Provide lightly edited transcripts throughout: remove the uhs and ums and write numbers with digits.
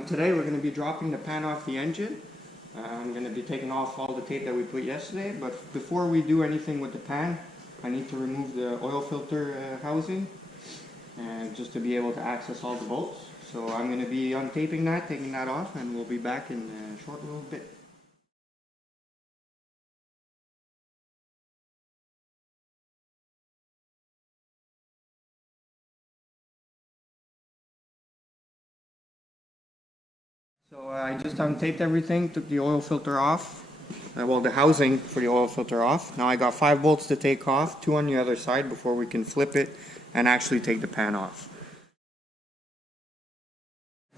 Today we're going to be dropping the pan off the engine. I'm going to be taking off all the tape that we put yesterday, but before we do anything with the pan, I need to remove the oil filter housing just to be able to access all the bolts. So I'm going to be untaping that, taking that off, and we'll be back in a short little bit. So I just untaped everything, took the oil filter off, well, the housing for the oil filter off. Now I got 5 bolts to take off, 2 on the other side before we can flip it and actually take the pan off.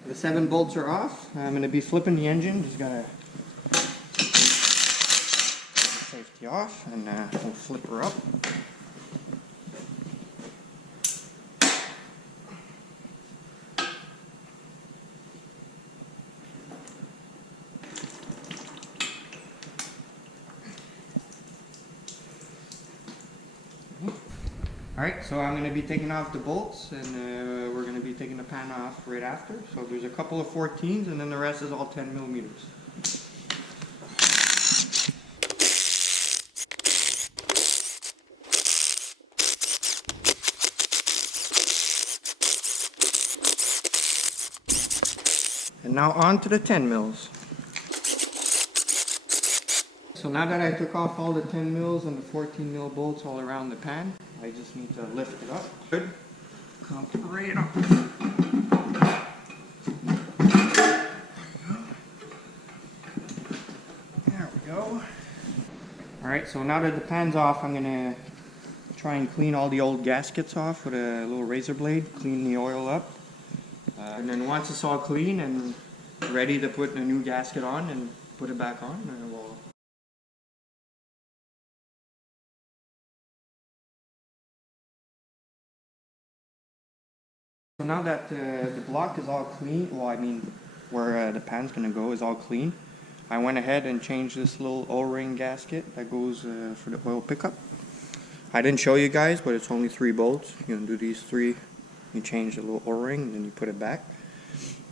The 7 bolts are off. I'm going to be flipping the engine, just gotta safety off, and we'll flip her up. Alright, so I'm going to be taking off the bolts, and we're going to be taking the pan off right after. So there's a couple of 14s, and then the rest is all 10 millimeters. And now on to the 10 mils. So now that I took off all the 10 mils and the 14 mil bolts all around the pan, I just need to lift it up. Good. Come right up. There we go. Alright, so now that the pan's off, I'm going to try and clean all the old gaskets off with a little razor blade, clean the oil up. And then once it's all clean and ready to put a new gasket on and put it back on, we'll So now that the block is all clean, well, I mean where the pan's going to go is all clean, I went ahead and changed this little O-ring gasket that goes for the oil pickup. I didn't show you guys, but it's only 3 bolts. You can do these 3, you change the little O-ring, and then you put it back.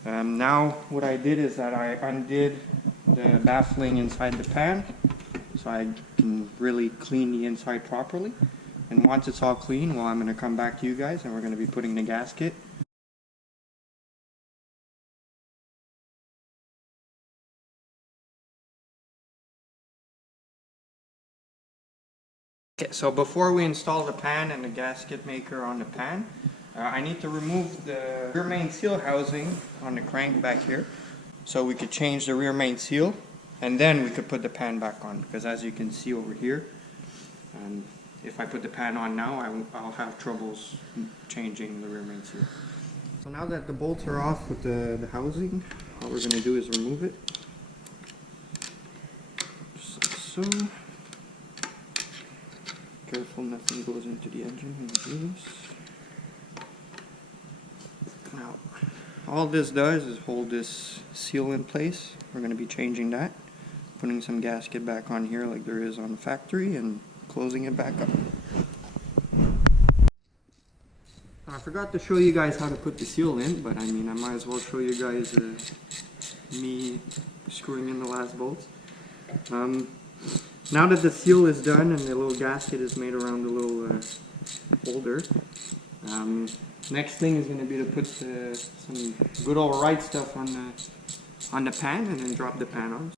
Now what I did is that I undid the baffling inside the pan so I can really clean the inside properly. And once it's all clean, well, I'm going to come back to you guys and we're going to be putting the gasket. Okay, so before we install the pan and the gasket maker on the pan, I need to remove the rear main seal housing on the crank back here so we could change the rear main seal and then we could put the pan back on, because as you can see over here, if I put the pan on now, I'll have troubles changing the rear main seal. So now that the bolts are off with the housing, all we're going to do is remove it. Just like so. Careful nothing goes into the engine when you do this. Now, all this does is hold this seal in place. We're going to be changing that, putting some gasket back on here like there is on the factory, and closing it back up. I forgot to show you guys how to put the seal in, but I mean I might as well show you guys me screwing in the last bolts. Now that the seal is done and the little gasket is made around the little holder, next thing is going to be to put some good old right stuff on the pan and then drop the pan on.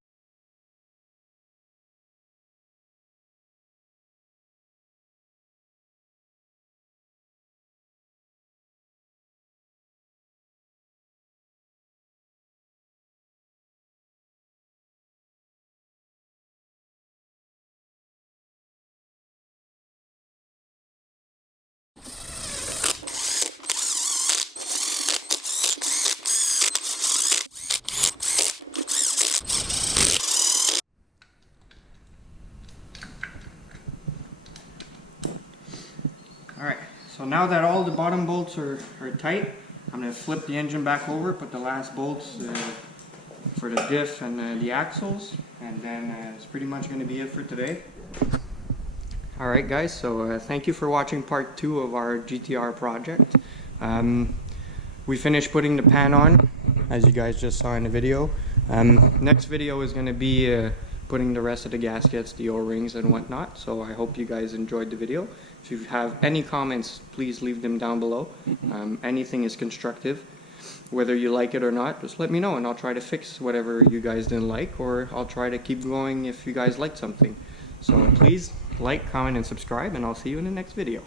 Alright, so now that all the bottom bolts are tight, I'm going to flip the engine back over, put the last bolts for the diff and the axles, and then it's pretty much going to be it for today. Alright guys, so thank you for watching part 2 of our GTR project. We finished putting the pan on. as you guys just saw in the video. Next video is going to be putting the rest of the gaskets, the O-rings and whatnot. So I hope you guys enjoyed the video. If you have any comments, please leave them down below. Anything is constructive. Whether you like it or not, just let me know and I'll try to fix whatever you guys didn't like, or I'll try to keep going if you guys liked something. So please like, comment and subscribe, and I'll see you in the next video.